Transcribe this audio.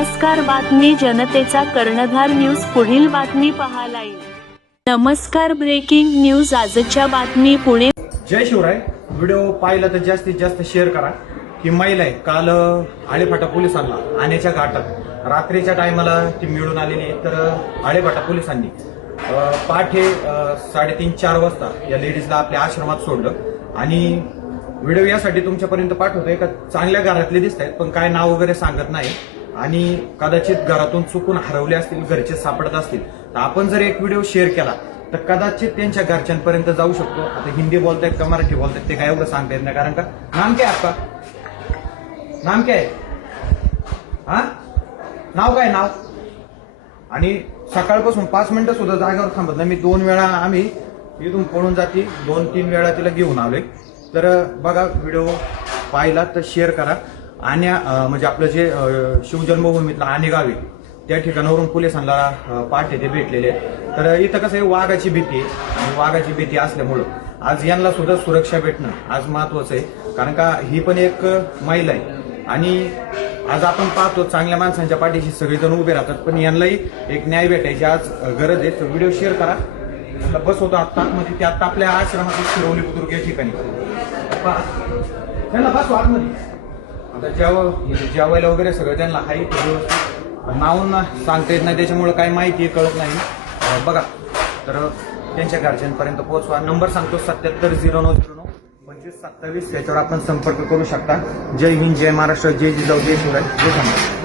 नमस्कार, बातमी जनतेचा कर्णधार न्यूज पुढील बातमी पाहायला येईल. नमस्कार, ब्रेकिंग न्यूज आजच्या बातमी पुणे. जय शिवराय. व्हिडिओ पाहिला तर जास्तीत जास्त शेअर करा. ही महिला आहे, काल आळेफाटा पोलिसांना आण्याच्या घाटात रात्रीच्या टायमाला ती मिळून आलेली आहे. तर आळेफाटा पोलिसांनी पहाटे 3:30-4 वाजता या लेडीजला आपल्या आश्रमात सोडलं. आणि व्हिडिओ यासाठी तुमच्यापर्यंत पाठवतोय का चांगल्या घरातले दिसत आहेत, पण काय नाव वगैरे सांगत नाही आणि कदाचित घरातून चुकून हरवले असतील, घरचे सापडत असतील. तर आपण जर एक व्हिडिओ शेअर केला तर कदाचित त्यांच्या घरच्यांपर्यंत जाऊ शकतो. आता हिंदी बोलतायत का मराठी बोलतायत ते काय एवढं सांगता येत नाही, कारण का नाम काय आपका, नाम काय हा, नाव काय नाव. आणि सकाळपासून 5 मिनिटं सुद्धा जागेवर थांबत नाही. मी 2 वेळा आम्ही इथून पळून जाती, 2-3 वेळा तिला घेऊन आलोय. तर बघा, व्हिडिओ पाहिला तर शेअर करा. आणि म्हणजे आपलं जे शिवजन्मभूमीतलं आणे गाव आहे त्या ठिकाणावरून पोलिसांना पहाटे ते भेटलेले आहेत. तर इथं कसं आहे, वाघाची भीती आहे आणि वाघाची भीती असल्यामुळं आज यांना सुद्धा सुरक्षा भेटणं आज महत्वाचं आहे. कारण का ही पण एक महिला आहे आणि आज आपण पाहतो चांगल्या माणसांच्या पाठीशी सगळेजण उभे राहतात, पण यांनाही एक न्याय भेटायची आज गरज आहे. तर व्हिडिओ शेअर करा. बसवतो आत्तामध्ये, ते आत्ता आपल्या आश्रमात शिरवली बुद्रुक या ठिकाणी त्यांना बसवा आतमध्ये. आता जेवायला वगैरे सगळं त्यांना हाई नावून सांगता येत नाही, त्याच्यामुळे काही माहिती कळत नाही. बघा, तर त्यांच्या घरच्यांपर्यंत पोहोचवा. नंबर सांगतो 7709092527. याच्यावर आपण संपर्क करू शकता. जय हिंद, जय महाराष्ट्र, जय जिजाऊ, जय शिवराय, जय संभाजी.